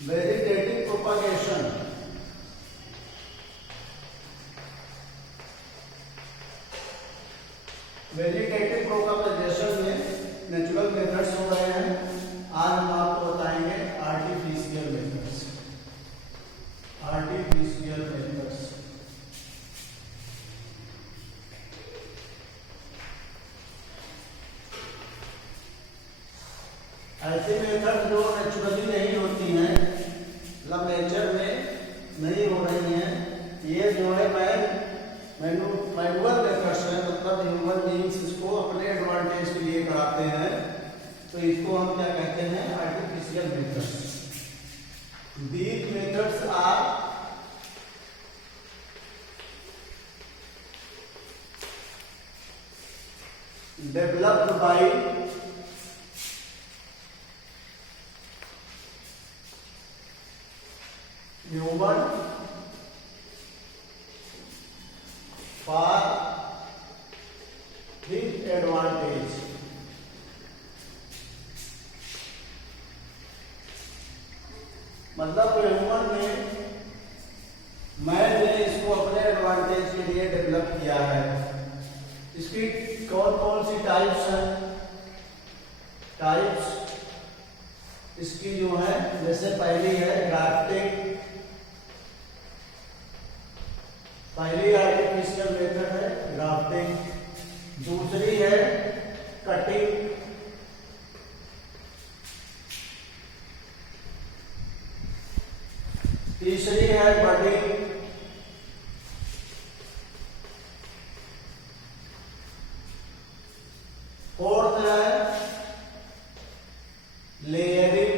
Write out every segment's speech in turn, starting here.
Vegetative propagation. Vegetative propagation में natural methods हो रहे हैं, आज हम आपको बताएंगे आर्टिफिशियल मेथड्स। आर्टिफिशियल मेथड्स ऐसी मेथड जो नेचुरली नहीं होती हैं, मतलब नेचर में नहीं हो रही हैं। ये जो है मैनुअल मेथड्स है, मतलब ह्यूमन बीइंग्स इसको अपने एडवांटेज के लिए कराते हैं, तो इसको हम क्या कहते हैं? Artificial methods. These methods are developed by human for his advantage। मतलब ह्यूमन ने, मैन ने इसको अपने एडवांटेज के लिए डेवलप किया है। इसकी कौन कौन सी टाइप्स हैं? टाइप्स इसकी जो है, जैसे पहली है ग्राफ्टिंग, पहली आर्टिफिशियल मेथड है ग्राफ्टिंग। दूसरी है कटिंग, तीसरी है बडिंग, फोर्थ है लेयरिंग,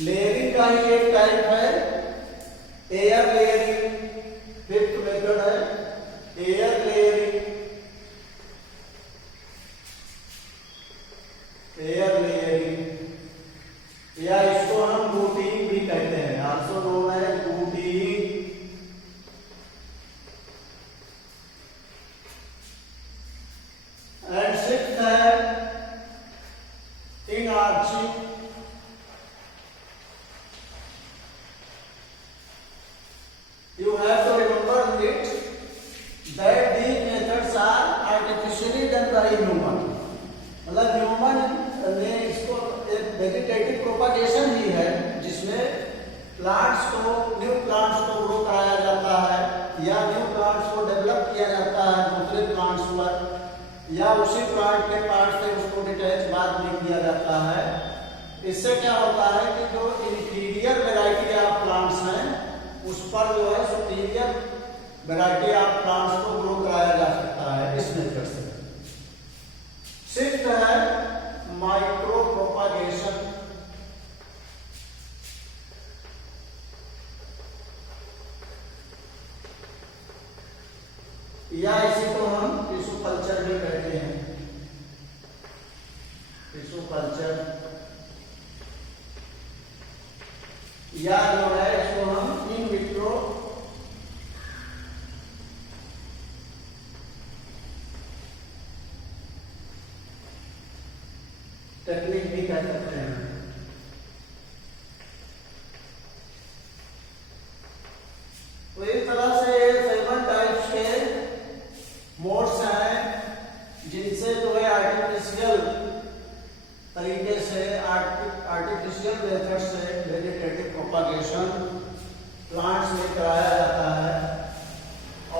लेयरिंग का ही एक टाइप है एयर लेयरिंग। फिफ्थ मेथड है एयर लेयरिंग। एयर लेयरिंग या इसको हम बूटिंग भी कहते हैं, also known as booting. And sixth है inarching. You have to remember it that these methods are artificially done by human। मतलब ह्यूमन ने इसको एक वेजिटेटिव प्रोपागेशन ही है, जिसमें प्लांट्स को, न्यू प्लांट्स को ग्रो कराया जाता है, या न्यू प्लांट्स को डेवलप किया जाता है दूसरे प्लांट्स पर, या उसी प्लांट के पार्ट से उसको डिटैच बाद में किया जाता है। इससे क्या होता है कि जो इंफीरियर वैरायटी ऑफ प्लांट्स हैं, उस पर जो है सुपीरियर वैरायटी ऑफ प्लांट्स को ग्रो कराया जा सकता है इस मेथड से। सिक्स्थ है माइक्रो प्रोपागेशन। या इसी को हम टिश्यू कल्चर भी कहते हैं। टिश्यू कल्चर या जो है इसको हम इन विट्रो टेक्निक भी कह सकते हैं। तो इस तरह से 7 टाइप्स के मोड्स हैं, जिनसे जो है आर्टिफिशियल तरीके से, आर्टिफिशियल मेथड से वेजिटेटिव प्रोपागेशन प्लांट्स में कराया जाता है।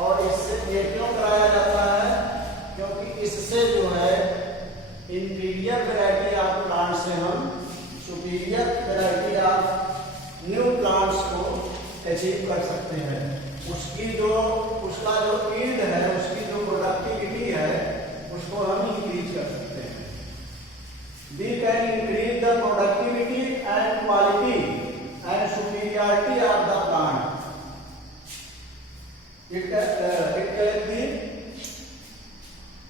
और इससे ये क्यों कराया जाता है? क्योंकि इससे जो है इंफीरियर वैरायटी ऑफ प्लांट्स से हम superior variety of new plants को अचीव कर सकते हैं। उसका जो यील्ड है, उसकी जो प्रोडक्टिविटी है, उसको हम इंक्रीज कर सकते हैं। We can increase the productivity and quality and superiority of the plant। It can be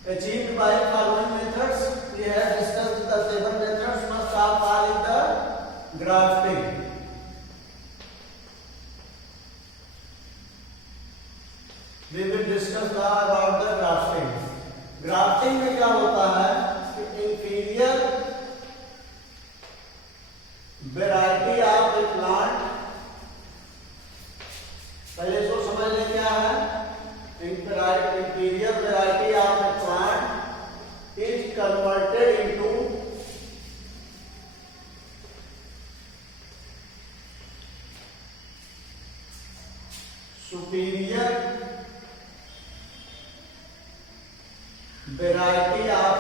achieved by following methods। We have discussed the 7 methods। First of all is the grafting। We will discuss now about the grafting। Grafting में क्या होता है? converted into superior variety of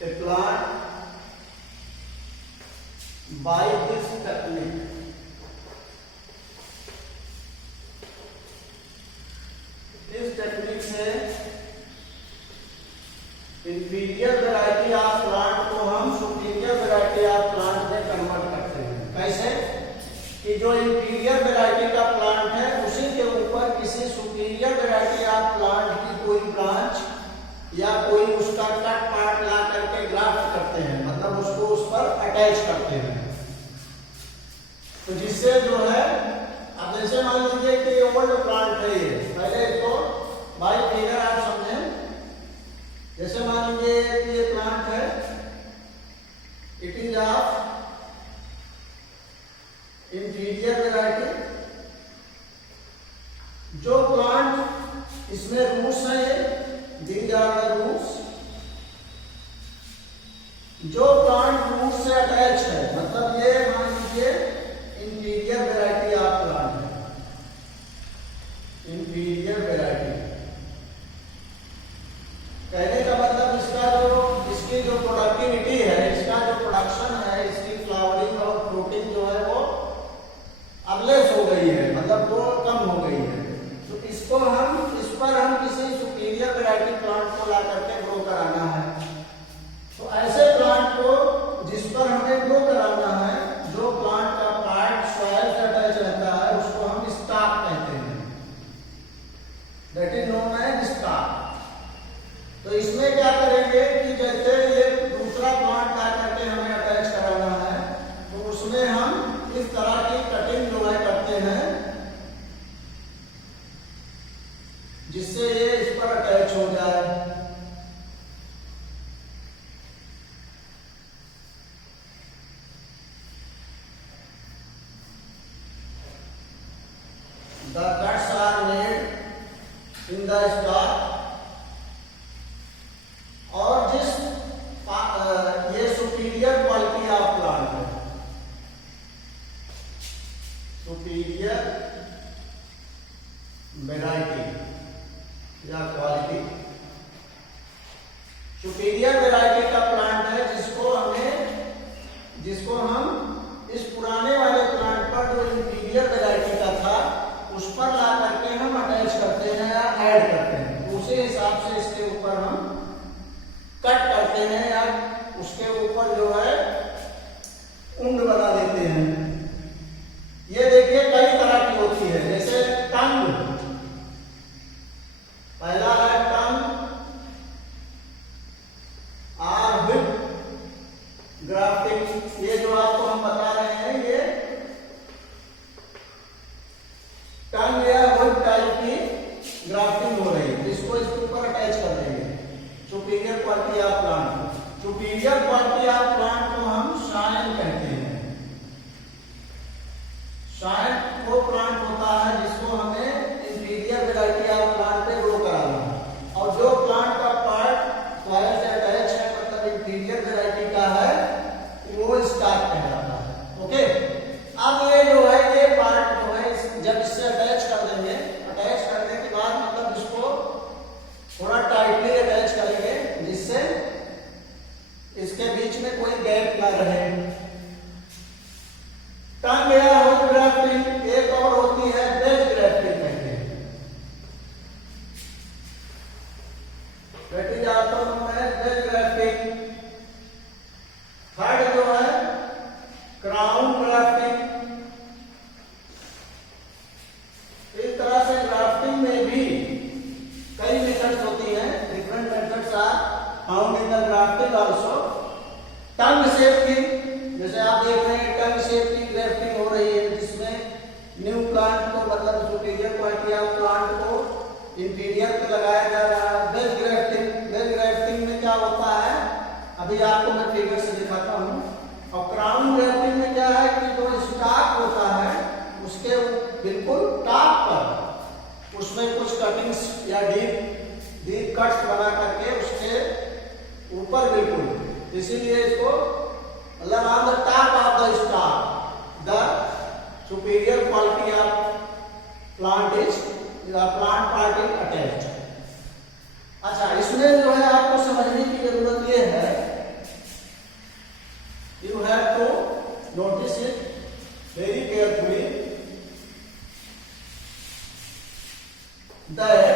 a plant by this technique. इस technique से inferior variety of plant को हम superior variety of plant में convert करते हैं। कैसे कि जो इंफीरियर वैरायटी का प्लांट है उसी के ऊपर किसी सुपीरियर वैरायटी ऑफ प्लांट की कोई ब्रांच या कोई उसका कट पार्ट ला करके ग्राफ्ट करते हैं, मतलब उसको उस पर अटैच करते हैं। तो जिससे जो है, अब जैसे मान लीजिए कि ये ओल्ड प्लांट है, ये पहले इसको बाई फिगर आप समझें। जैसे मान लीजिए कि ये प्लांट है, it is of inferior variety. जो प्लांट इसमें रूट्स है, ये दीज आर द रूट्स। जो प्लांट रूट से अटैच है, मतलब ये मान लीजिए इंफीरियर वैरायटी ऑफ प्लांट है, इंफीरियर वैरायटी। कहने का मतलब इसकी जो प्रोडक्टिविटी है, इसका जो प्रोडक्शन है, इसकी फ्लावरिंग और फ्रूटिंग जो है वो अबलेस हो गई है, मतलब वो कम हो गई है। तो इस पर हम किसी सुपीरियर वैरायटी प्लांट को ला करके ग्रो कराना है। तो ऐसे प्लांट को जिस पर हमें ग्रो कराना है, जो प्लांट का पार्ट सॉइल से अटैच रहता है, उसको हम स्टॉक कहते हैं। That is known as stock. तो इसमें क्या करेंगे कि जैसे ये दूसरा प्लांट ला करके हमें अटैच कराना है, तो उसमें हम इस तरह की कटिंग जो है करते हैं, जिससे ये इस पर अटैच हो जाए। The cuts are made in the stalk। और ये सुपीरियर क्वालिटी ऑफ प्लांट है, सुपीरियर वैरायटी या क्वालिटी। सुपीरियर वैरायटी का प्लांट है जिसको हम इस पुराने वाले प्लांट पर जो इंफीरियर वैरायटी का था उस पर ला करके हम अटैच करते हैं या ऐड करते हैं। उसी हिसाब से इसके ऊपर हम कट करते हैं या उसके ऊपर जो है उंड बना देते हैं। ये देखिए कई तरह की होती है, जैसे टंग, पहला है टंग और व्हिप ग्राफ्टिंग। ये जो आपको हम बता रहे हैं, ये टंग या व्हिप टाइप की ग्राफ्टिंग हो रही है, जिसको इसके ऊपर अटैच कर देंगे। Superior quality of plant, superior quality of plant को हम शाइन कहते हैं। शाइन वो प्लांट होता है जिसको हमें इंफीरियर वैरायटी ऑफ प्लांट पे ग्रो कराना है, और जो प्लांट का पार्ट सॉइल से अटैच है, मतलब इंफीरियर वैरायटी का है, वो स्टॉक कहलाता है। ओके, अब ये जो है, ये पार्ट जो है, जब इससे अटैच कर देंगे, अटैच करने के बाद मतलब इसको थोड़ा टाइटली अटैच करेंगे, जिससे इसके बीच में कोई गैप ना रहे। टंग या व्हिप ग्राफ्टिंग। एक और होती है वेज ग्राफ्टिंग कहते हैं। That is also known as wedge grafting. Third जो है क्राउन ग्राफ्टिंग। इस तरह से ग्राफ्टिंग में भी कई मेथड्स होती हैं, different methods are found in the grafting also. Tongue shape की, जैसे आप देख रहे हैं, टंग शेप की ग्राफ्टिंग हो रही है, जिसमें न्यू प्लांट को, मतलब सुपीरियर क्वालिटी ऑफ प्लांट को इंफीरियर पे लगाया जा रहा है। वेज ग्राफ्टिंग, वेज ग्राफ्टिंग में क्या होता है, अभी आपको मैं फिगर से दिखाता हूँ। और क्राउन ग्राफ्टिंग में क्या है कि जो स्टॉक होता है उसके बिल्कुल टॉप पर उसमें कुछ कटिंग्स या डीप डीप कट्स बना करके उसके ऊपर बिल्कुल, इसीलिए इसको मतलब on the top of the stock the superior quality of plant is plant part is attached. अच्छा, इसमें जो है आपको समझने की जरूरत ये है, you have to notice it very carefully that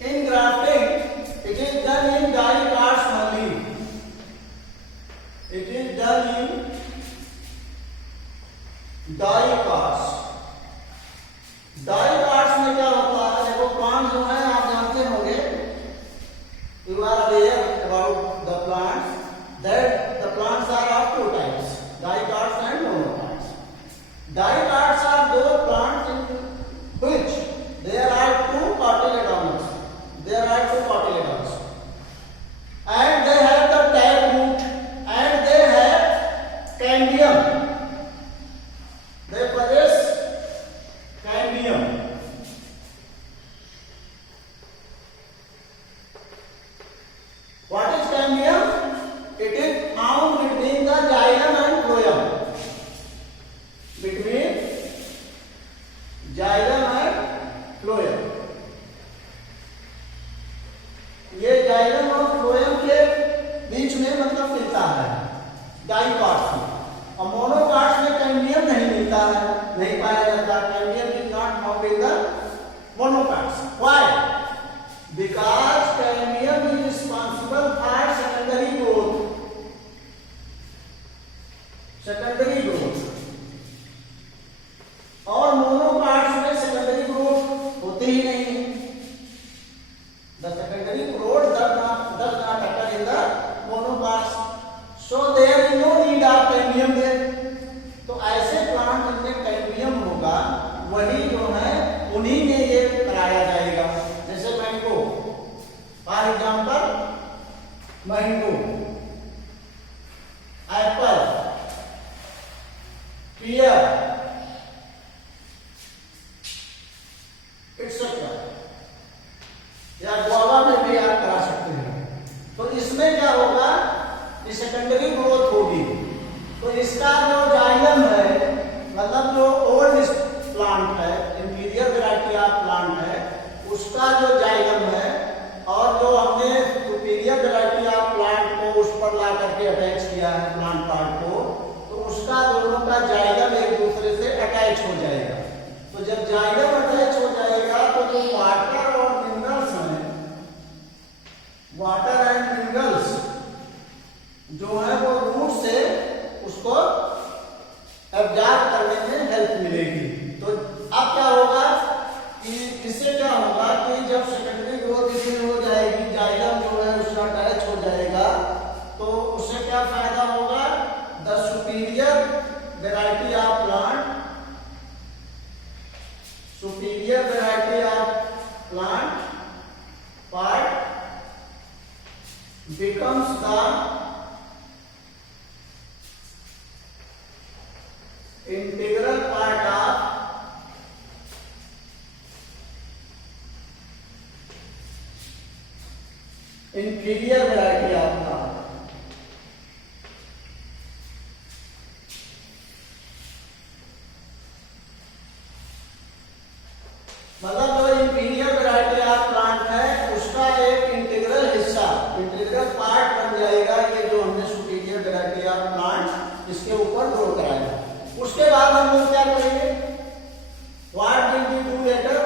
in grafting it is done in die cuts only. It is done in die cuts. Die cuts में क्या होता है? देखो प्लांट जो है आप जानते होंगे, you are aware about the plants that the plants are of two types. Dicots and monocots. Dicots are those plants in which there are two cotyledons. There are two cotyledons, and they have the taproot, and they have cambium. They possess cambium. What is cambium? It is found between the xylem and phloem. Between xylem and phloem. ये xylem और phloem के बीच में मतलब मिलता है dicots में, और monocots में कैम्बियम नहीं मिलता है, नहीं पाया जाता। Cambium is not found in the monocots. Why? Because cambium is responsible for secondary growth. Secondary growth और मोनोकॉट्स में सेकेंडरी ग्रोथ होती ही नहीं। The secondary growth does not occur in the monocots, so there is no need of cambium there. तो ऐसे plant जिनमें cambium होगा वही जो है उन्हीं में ये कराया जाएगा। जैसे mango, for example mango, Apple, pear, etc. या गुआवा में भी आप करा सकते हैं। तो इसमें क्या होगा कि सेकेंडरी ग्रोथ होगी, तो इसका जो जाइलम है, मतलब जो ओल्ड प्लांट है, इंफीरियर वैरायटी ऑफ प्लांट है, उसका जो जाइलम है और जो हमने सुपीरियर वैरायटी ऑफ प्लांट को उस पर ला करके अटैच किया है प्लांट पार्ट को, उसका दोनों का जाइलम एक दूसरे से अटैच हो जाएगा। तो जब जाइलम अटैच हो जाएगा तो जो वाटर और मिनरल्स हैं, वाटर एंड मिनरल्स जो है वो रूट से उसको एब्जॉर्ब करने में हेल्प मिलेगी। तो अब क्या होगा कि इससे क्या होगा कि जब सेकेंडरी ग्रोथ इसमें हो जाएगी, जाइलम जो है उसका अटैच हो जाएगा, तो उससे क्या फायदा होगा? The superior variety of plant, superior variety of plant part becomes the integral part of inferior variety of plant. मतलब जो इंफीरियर वैरायटी ऑफ प्लांट है उसका एक इंटीग्रल हिस्सा, इंटीग्रल पार्ट बन जाएगा ये जो हमने सुपीरियर वैरायटी ऑफ प्लांट इसके ऊपर ग्रो कराया। उसके बाद हम लोग क्या करेंगे? What will we do later?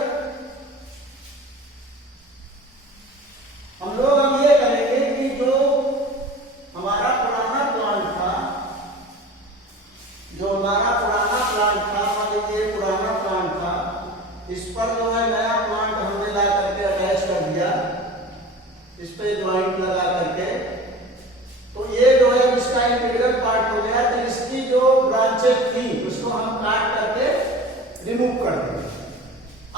हम लोग अब ये करेंगे कि जो हमारा पुराना प्लांट था, जो हमारा पुराना प्लांट था, मान लीजिए पुराना प्लांट था, इस पर जो है नया प्लांट हमने ला करके अटैच कर दिया, इस पे ज्वाइंट लगा करके, तो ये जो है इसका इंटीग्रल पार्ट हो गया। तो इसकी जो ब्रांचेस थी उसको हम काट करके रिमूव कर देंगे।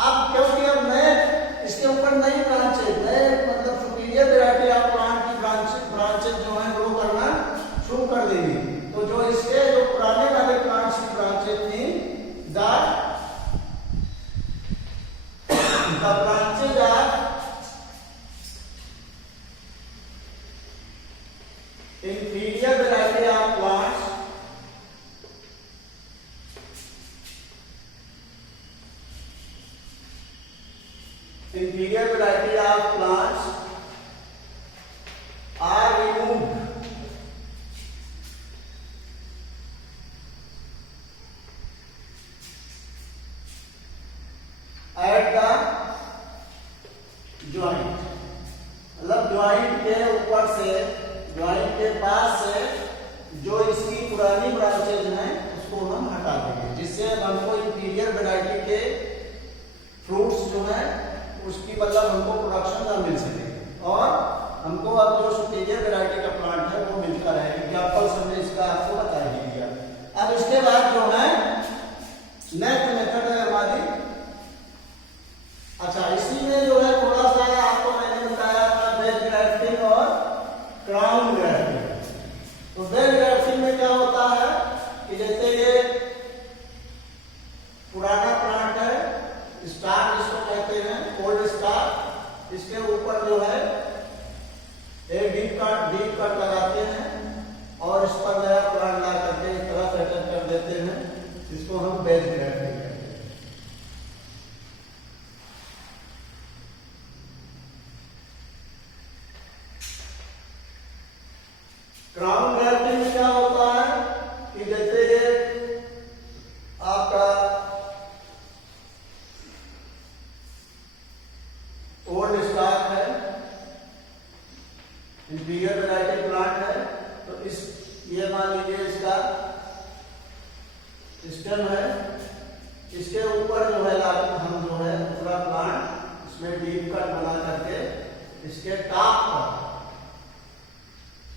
अब क्योंकि अब नए इसके ऊपर नई ब्रांचेस, नए मतलब सुपीरियर वैरायटी ऑफ प्लांट की ब्रांचेस जो है ग्रो करना शुरू कर देंगे। तो जो इसके जो पुराने वाले प्लांट्स की ब्रांचेस थी, the branches ज्वाइंट, मतलब ज्वाइंट के ऊपर से, ज्वाइंट के पास से जो इसकी पुरानी ब्रांचेज हैं उसको हम हटा देंगे, जिससे हमको इंफीरियर वैरायटी के फ्रूट्स जो है उसकी मतलब हमको प्रोडक्शन ना मिल सके, और हमको अब जो सुपीरियर वैरायटी का प्लांट है वो मिलता रहे। एग्जाम्पल हमने इसका आपको बता ही दिया। अब इसके बाद जो है नेक्स्ट मेथड है हमारी, अच्छा इसी में जो है थोड़ा सा आपको मैंने बताया था वेज ग्राफ्टिंग और क्राउन ग्राफ्टिंग। तो वेज ग्राफ्टिंग में क्या होता है कि जैसे ये पुराना प्लांट है, स्टार जिसको कहते हैं, ओल्ड स्टार, इसके ऊपर जो है एक डीप कट लगाते हैं और इस पर नया प्लांट ला करके इस तरह सेटअप कर देते हैं, इसको हम वेज ग्राफ्टिंग कहते हैं। क्राउन ग्राफ्टिंग में क्या होता है कि जैसे ये आपका ओल्ड स्टॉक है, इंफीरियर वैरायटी प्लांट है, तो इस ये मान लीजिए इसका स्टेम है, इसके ऊपर जो है हम जो है पूरा प्लांट इसमें डीप कट बना करके इसके टॉप पर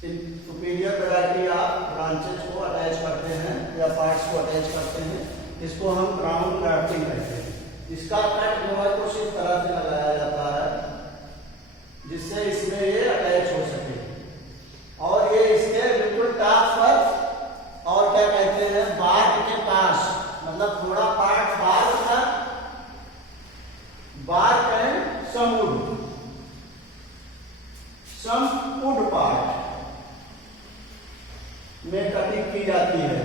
सुपीरियर वैरायटी आप ब्रांचेस को अटैच करते हैं या पार्ट्स को अटैच करते हैं, इसको हम क्राउन ग्राफ्टिंग कहते हैं। इसका कट जो है कुछ इस तरह से लगाया जाता है जिससे इसमें ये अटैच हो सके, और ये इसके बिल्कुल टॉप पर और क्या कहते हैं बार्क के पास, मतलब थोड़ा पार्ट बार्क का, बार्क एंड सम पार्ट में कटिंग की जाती है,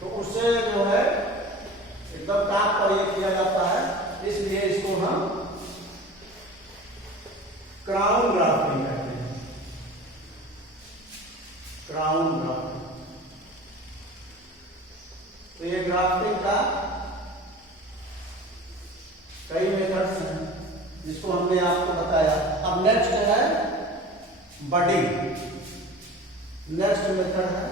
तो उससे जो है एकदम टॉप पर ये किया जाता है, इसलिए इसको हम क्राउन ग्राफ्टिंग कहते हैं। क्राउन ग्राफ्टिंग, तो ये ग्राफ्टिंग का कई मेथड्स हैं जिसको हमने आपको बताया। अब नेक्स्ट है बडिंग। नेक्स्ट मेथड है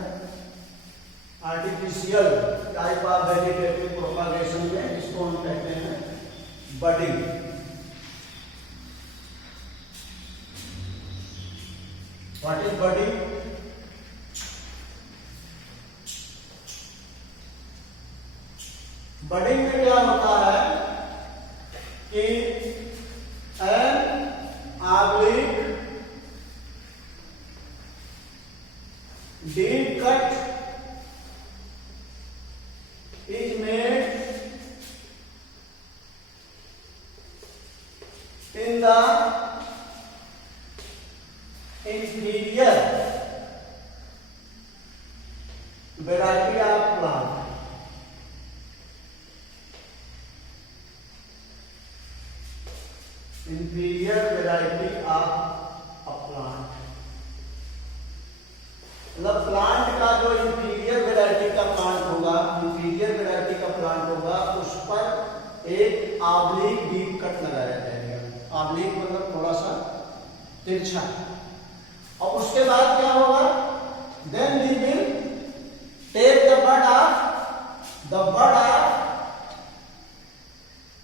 artificial type of vegetative propagation में, इसको हम कहते हैं budding. What is budding? Budding में क्या होता है कि an oblique deep cut is made in the inferior variety of plant. Inferior variety of a plant, मतलब प्लांट का जो इंफीरियर वैरायटी का प्लांट होगा, इंफीरियर वैरायटी का प्लांट होगा, उस पर एक ऑब्लिक डीप कट लगाया जाएगा। ऑब्लिक मतलब थोड़ा सा तिरछा, और उसके बाद क्या होगा, then we will take the bud of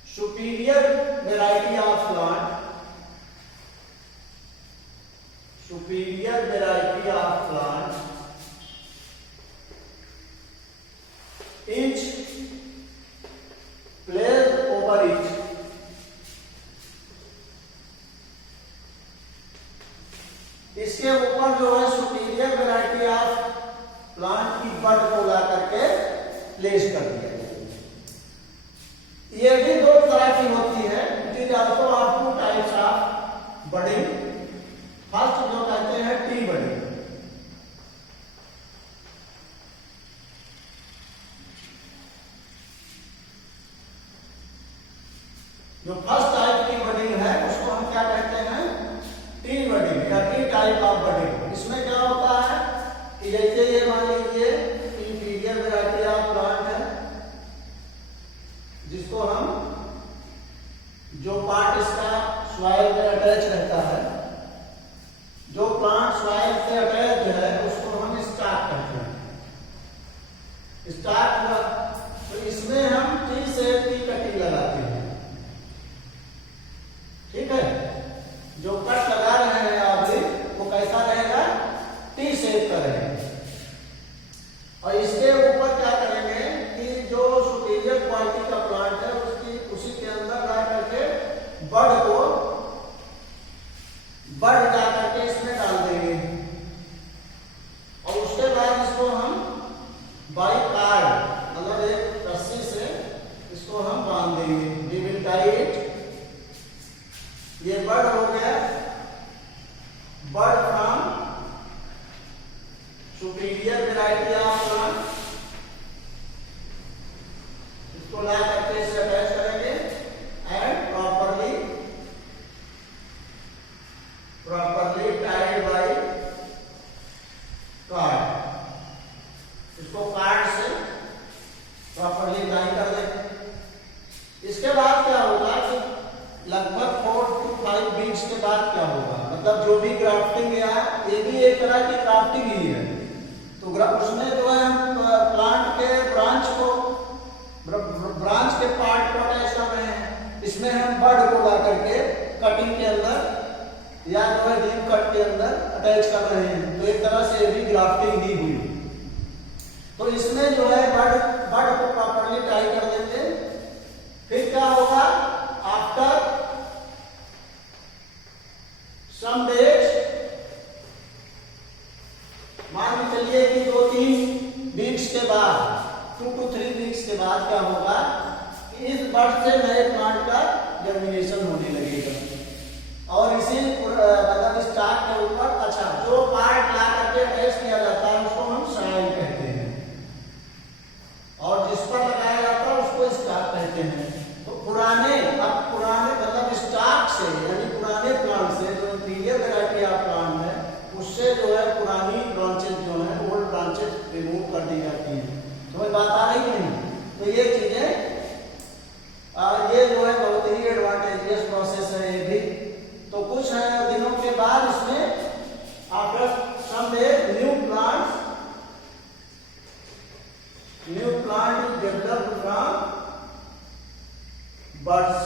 superior variety of plant, superior variety of plant, each placed over it, इसके ऊपर जो है सुपीरियर वैरायटी ऑफ प्लांट की बड को ला करके प्लेस कर दिया। ये भी दो तरह की होती है, it is also of two types of budding. First जो कहते हैं टी बडिंग, जो फर्स्ट टाइप की बडिंग है उसको हम क्या कहते हैं, टी बडिंग या टी टाइप ऑफ बडिंग। इसमें क्या होता है कि जैसे ये मान लीजिए इंफीरियर वैरायटी ऑफ प्लांट है, जिसको हम जो पार्ट इसका हो गया bird from superior variety of plant, इसको ला करके इसे अटैच करेंगे and properly tied by cord, इसको कार्ड से प्रॉपरली टाई कर देंगे। इसके बाद क्या होगा कि लगभग 4 to 5 वीक्स के बाद क्या होगा, मतलब जो भी ग्राफ्टिंग या ये भी एक तरह की ग्राफ्टिंग ही है, तो उसमें जो है हम प्लांट के ब्रांच के पार्ट को अटैच कर रहे हैं, इसमें हम बर्ड को ला करके कटिंग के अंदर या जो है डीप कट के अंदर अटैच कर रहे हैं, तो एक तरह से ये भी ग्राफ्टिंग ही हुई। तो इसमें जो है बर्ड को प्रॉपरली टाई कर देंगे। फिर क्या होगा, आफ्टर सम डेज, मान के चलिए कि 2-3 वीक्स के बाद, 2 to 3 वीक्स के बाद क्या होगा कि इस बर्ड से नए प्लांट का जर्मिनेशन होने लगेगा। और इसी मतलब स्टार्ट के ऊपर अच्छा जो पार्ट ला करके अटैच किया जाता है उसको हम साइल कहते हैं, और जिस पर लगाया जाता है उसको स्टार्क कहते हैं। तो पुराने मतलब स्टार्क से यानी पुराने प्लांट से, जो इंटीरियर वैरायटी ऑफ प्लांट है, उससे जो है पुरानी ब्रांचेस जो है ओल्ड ब्रांचेस रिमूव कर दी जाती हैं। तो बात आ रही नहीं, तो ये चीजें ये जो है बहुत ही एडवांटेजियस प्रोसेस है ये भी। तो कुछ दिनों के बाद इसमें after some day new plant develop from birds.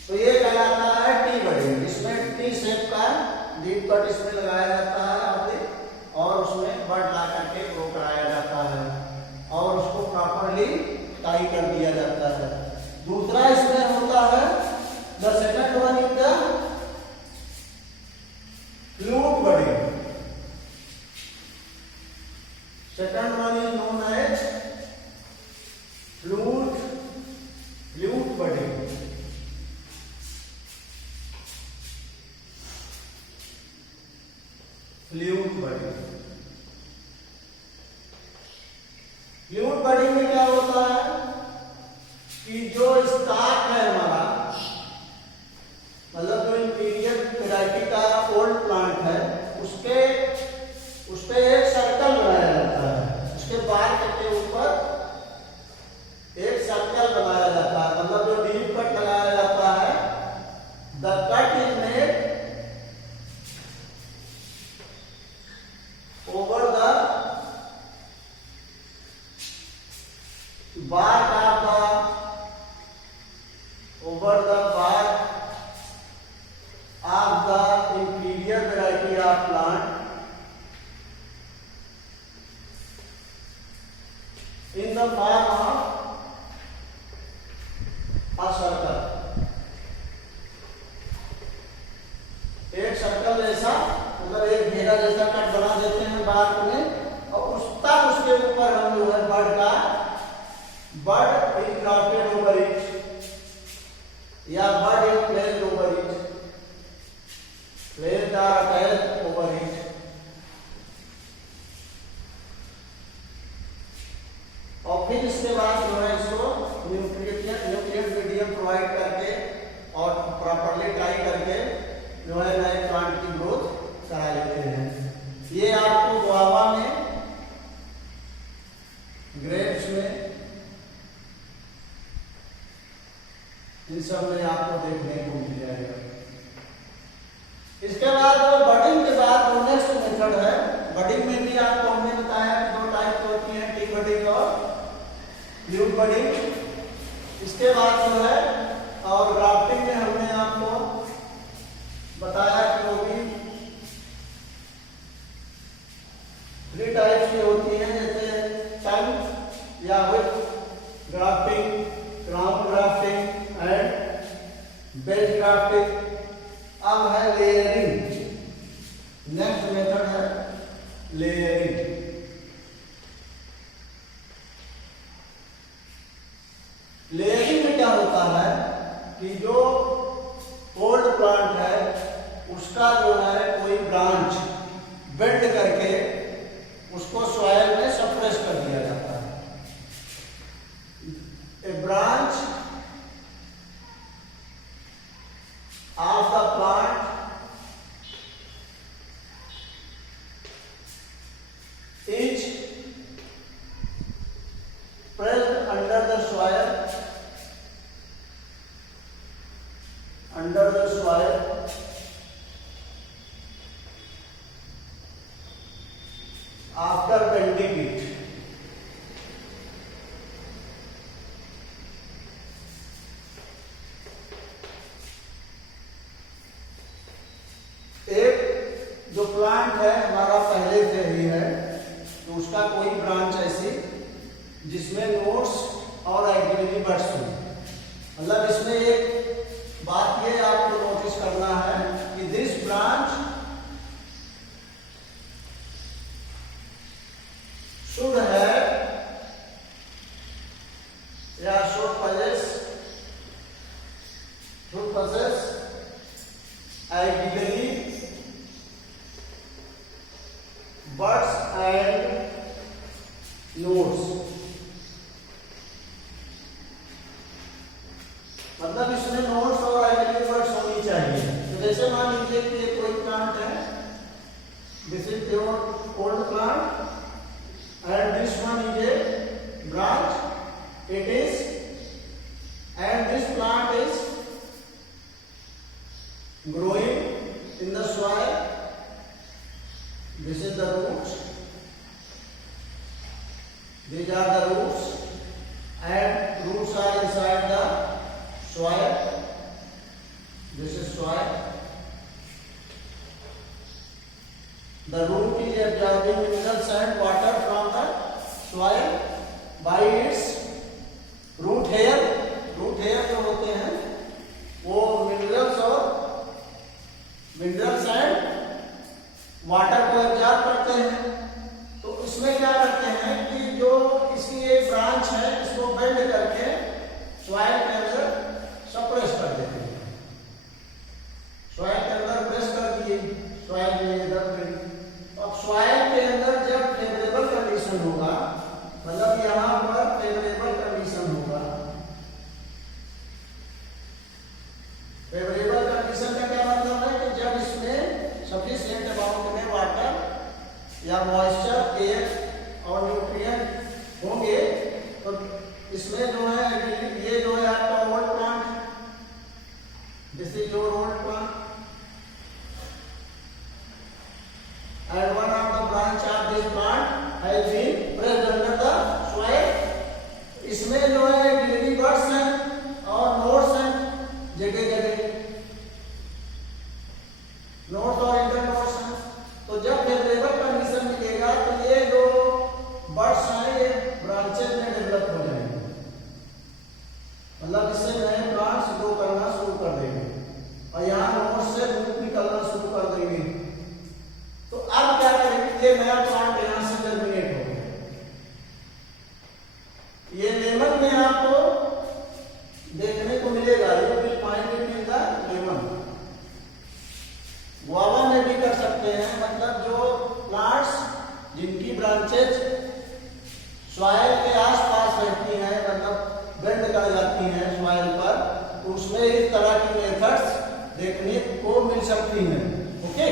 तो ये कहलाता है टी बडिंग, इसमें टी शेप का डीप कट इसमें लगाया जाता है और उसमें बर्ड ला करके ग्रो कराया जाता है और उसको प्रॉपरली टाई कर दिया जाता है। दूसरा इसमें होता है the second one is the flute budding. Second one is known as flute budding. Flute budding में क्या होता है कि जो स्टॉक है हमारा, मतलब जो इंटीरियर वैरायटी का ओल्ड प्लांट है, उसपे एक सर्कल बनाया जाता है, उसके बाहर के ऊपर एक सर्कल बनाया जाता है, मतलब जो डीप कट लगाया जाता है, the cut is made over the bark of the inferior variety of plant in the form of a circle। एक सर्कल जैसा, मतलब एक घेरा जैसा कट बना देते हैं बार्क में, और उसके ऊपर हम जो है बर्ड इनग्राफ्टेड ओवर इट या bird in placed over it, placed or attached over it. और फिर इसके बाद जो है इसको न्यूट्रिएंट मीडियम प्रोवाइड करके और प्रॉपरली टाई करके जो है नए प्लांट की ग्रोथ करा लेते हैं। ये आपको गुआवा में, ग्रेप्स में, इन सब में आपको देखने को मिल जाएगा। इसके बाद बडिंग के बाद जो नेक्स्ट मेथड है, बडिंग में भी आपको हमने बताया कि 2 टाइप होती हैं, टी बडिंग और फ्लूट बडिंग। इसके बाद जो है और ग्राफ्टिंग में हमने आपको बताया कि वो भी 3 टाइप्स की होती हैं, जैसे टंग या with grafting, crown grafting and bell grafting. अब है लेयरिंग, नेक्स्ट मेथड है लेयरिंग। लेयरिंग में क्या होता है कि जो ओल्ड प्लांट है उसका जो है कोई ब्रांच बेंड करके उसको सॉइल में सप्रेस कर दिया जाता है। A branch of the plant is pressed under the soil after bending it. एक जो प्लांट है हमारा पहले से ही है तो उसका कोई ब्रांच ऐसी जिसमें नोट्स और एक्टिविटी बर्ड्स हो, मतलब इसमें एक बात ये आपको नोटिस करना है कि दिस ब्रांच शुड है या should possess ideally buds and nodes, मतलब इसमें नोड्स और आइडियल बर्ड्स होनी चाहिए। तो जैसे मान लीजिए कि ये कोई प्लांट है, this is your old plant and this one is a branch, it is and this plant is growing in the soil. This is the roots, these are the roots and roots are inside the soil. This is soil. The root is absorbing minerals and water from the soil by its root hair. Root hair जो होते हैं वो minerals and water को absorb करते हैं। तो इसमें क्या करते हैं कि जो इसकी एक ब्रांच है इसको बेंड करके सॉइल के अंदर सप्रेस कर देते हैं। सॉइल के अंदर प्रेस कर दिए, सॉइल में इधर अब सॉइल के अंदर जब फेवरेबल कंडीशन होगा, मतलब यहाँ पर फेवरेबल कंडीशन होगा। फेवरेबल कंडीशन का क्या मतलब है कि जब इसमें सफिशिएंट अमाउंट में वाटर या मॉइस्चर, एयर और न्यूट्रिएंट होंगे तो इसमें जो है ये जो है आपका old plant, this is your old plant and one of the branch of this plant has been pressed under the soil. इसमें जो है गिली बर्ड्स हैं और नोड्स हैं जगह जगह, नोड्स और इंटरनोड्स हैं। तो जब फेवरेबल कंडीशन मिलेगा तो ये जो बर्ड्स हैं ये ब्रांचेज में डेवलप हो जाएंगे, मतलब इससे नए प्लांट्स ग्रो करना शुरू कर देंगे और यहाँ नोड्स से रूट निकलना शुरू कर देंगे। तो अब क्या करेंगे, ये नया प्लांट यहाँ से जर्मिनेट हो गया। ये लेमन में आपको देखने को मिलेगा, ये will find it in the lemon. Guava में भी कर सकते हैं, मतलब जो प्लांट्स जिनकी ब्रांचेज सॉइल के आसपास रहती हैं, मतलब बेंड कर जाती हैं सॉइल पर, तो उसमें इस तरह की मेथड्स देखने को मिल सकती हैं। ओके,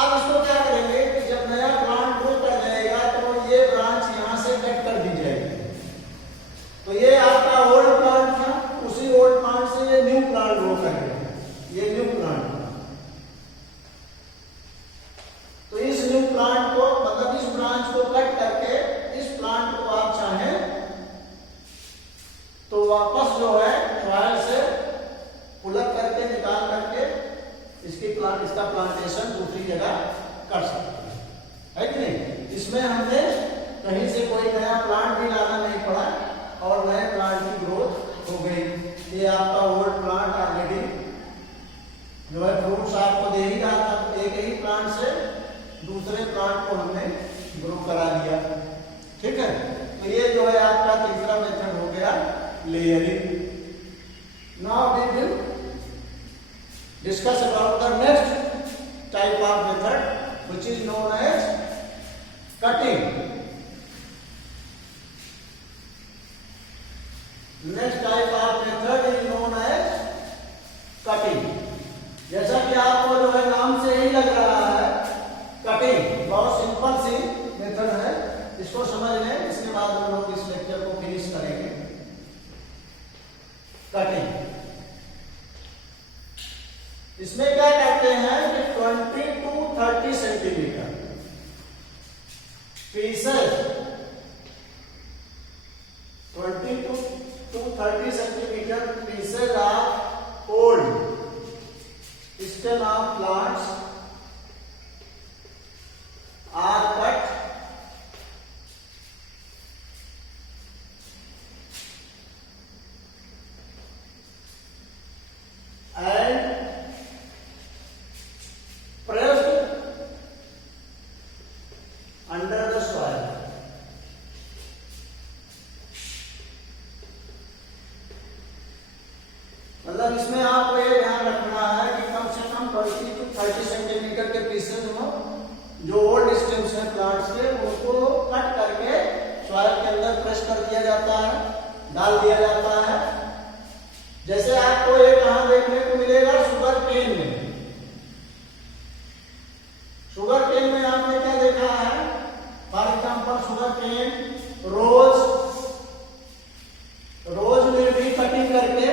अब इसको क्या करेंगे कि जब नया प्लांट ग्रो कर जाएगा तो ये ब्रांच यहाँ से कट कर दी जाएगी। तो ये आपका ओल्ड प्लांट था, उसी ओल्ड प्लांट से ये न्यू प्लांट ग्रो करेगा, ये न्यू प्लांट। तो इस न्यू प्लांट को, मतलब इस ब्रांच को कट करके इस प्लांट को आप चाहें तो वापस जो है सॉइल से पुलअप करके निकाल करके इसका प्लांटेशन दूसरी जगह कर सकते हैं, है कि नहीं। इसमें हमने कहीं से कोई नया प्लांट भी लाना नहीं पड़ा और नए प्लांट की ग्रोथ हो गई। ये आपका ओल्ड प्लांट ऑलरेडी जो है फ्रूट्स आपको दे ही रहा था, एक ही प्लांट से दूसरे प्लांट को हमने ग्रो करा दिया। ठीक है, तो ये जो है आपका तीसरा मेथड हो गया layering. Now we will discuss about the next type of method, which is known as cutting. Next type of method is known as cutting. जैसा कि आपको जो है नाम से ही लग रहा है, कटिंग बहुत सिंपल सी मेथड है, इसको समझ लें, इसके बाद हम लोग इस लेक्चर को फिनिश करेंगे। कटिंग, इसमें क्या कहते हैं कि 20 to 30 centimetre pieces, 20 to 30 centimetre pieces of old stem of plants are cut and pressed under the soil. मतलब इसमें आपको ये ध्यान रखना है कि कम से कम 20 to 30 सेंटीमीटर के पीसेस हो, जो ओल्ड स्टेम्स हैं प्लांट्स के, उनको कट करके सॉइल के अंदर प्रेस कर दिया जाता है, डाल दिया जाता है। जैसे आपको ये कहां देखने को मिलेगा, शुगर केन में। शुगर केन में आपने क्या देखा है, फॉर एग्जाम्पल शुगर केन, रोज में भी कटिंग करके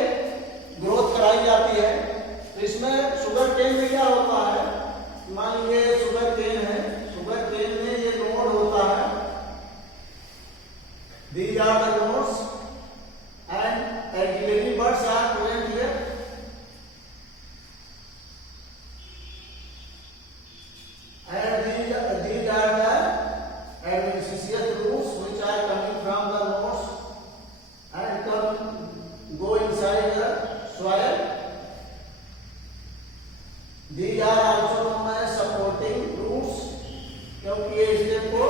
ग्रोथ कराई जाती है। तो इसमें शुगर केन में क्या होता है, मान लीजिए शुगर केन है, शुगर केन में ये नोड होता है, these are the nodes and auxiliary buds are present here. And these are the adventitious roots which are coming from the nodes and go inside the soil. These are also known as supporting roots, क्योंकि ये stem को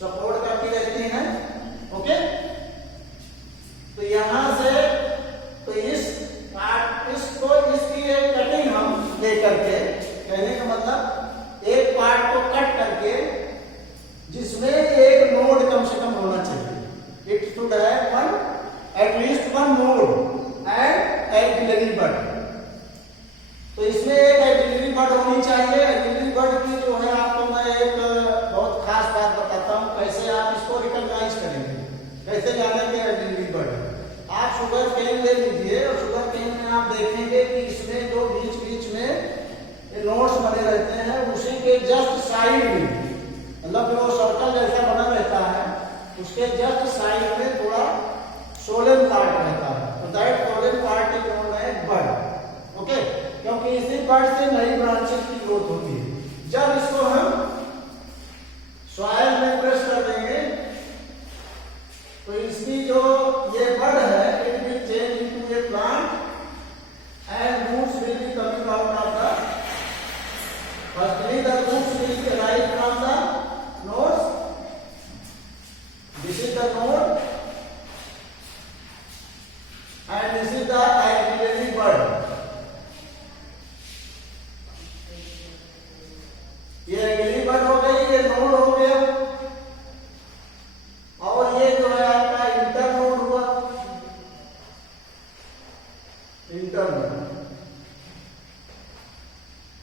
support करती रहती हैं। Okay, तो यहां से तो इस पार्ट, इसको इसकी एक कटिंग हम लेकर के, कहने का मतलब एक पार्ट को कट करके जिसमें एक नोड कम से कम होना चाहिए। It should have one, at least one node and auxiliary bud। तो इसमें एक auxiliary bud होनी चाहिए। auxiliary bud की जो है आपको मैं एक बहुत खास बात बताता हूं, कैसे आप इसको रिकॉग्नाइज करेंगे, कैसे जानेंगे auxiliary bud। आप शुगर केन ले लीजिए और शुगर केन में आप देखेंगे कि इसमें जो बीच बीच में नोड्स बने रहते हैं, उसी के जस्ट साइड में, मतलब जो सर्कल जैसा बना रहता है, उसके जस्ट साइड में थोड़ा सोलन पार्ट रहता है। तो that swollen part is known as bud. Okay, क्योंकि इसी पार्ट से नई ब्रांचेस की ग्रोथ होती है। जब इसको हम सॉइल में प्रेस कर देंगे तो इसकी जो ये बड है, it will change into a plant and roots will be coming out of the, firstly the roots will be rise from the nodes. This is the node and this is the auxiliary bud। ये auxiliary bud हो गई, ये node हो गया, और ये जो है आपका इंटर नोड हुआ, इंटर नोड।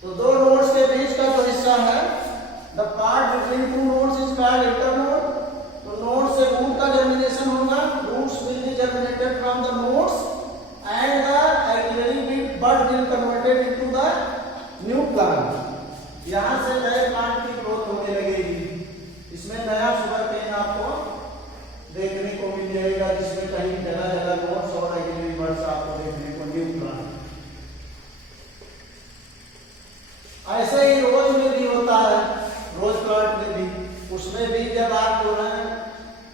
तो दो नोड्स के बीच का जो हिस्सा है, the part between two nodes is called internode. तो नोड से रूट का जर्मिनेशन होगा, roots will be germinated from the nodes and the auxiliary bud will converted into the new plant। यहां से नए प्लांट की ग्रोथ होने लगेगी। इसमें नया शुगर केन आपको देखने को मिल जाएगा, जिसमें कहीं जगह जगह नोड्स और auxiliary buds आपको देखने को, न्यू प्लांट। ऐसे ही रोज में भी होता है, रोज प्लांट में भी, उसमें भी जब आप जो है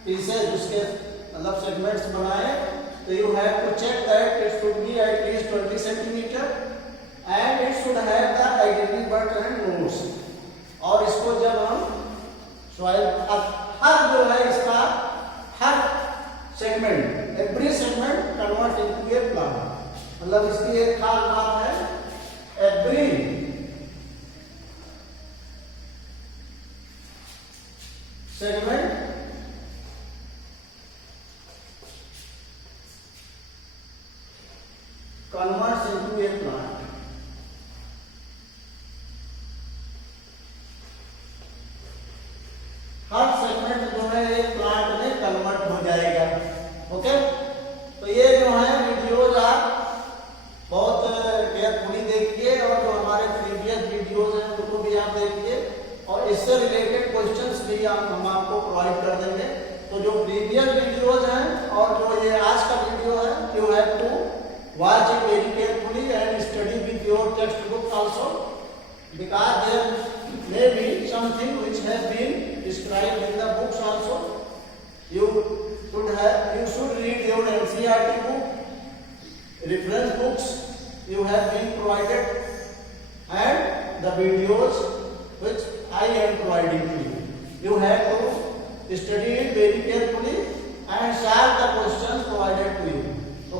पीसेस उसके मतलब सेगमेंट्स बनाए, तो you have to check that it should be at least 20 centimeter and it should have the auxiliary bud and nodes। और इसको जब हम सॉइल, हर जो है इसका हर segment. Every segment converts into a plant. मतलब इसकी एक खास बात है, every segment converts into a plant. Her segment जो है एक प्लांट में कन्वर्ट हो जाएगा. ओके, तो ये जो है वीडियोज आप बहुत केयरफुली देखिए और जो हमारे प्रीवियस वीडियोज हैं उनको भी आप देखिए और इससे रिलेटेड क्वेश्चंस भी हम आपको प्रोवाइड कर देंगे. तो जो प्रीवियस वीडियोज हैं और जो ये आज का वीडियो है, you have to watch it very carefully and study with your textbook also, because there may be something which has been described in the books also. You should read your NCERT book, reference books you have been provided, and the videos which I am providing to you. You have to study it very carefully and solve the questions provided to you.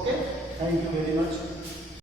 Okay, thank you very much.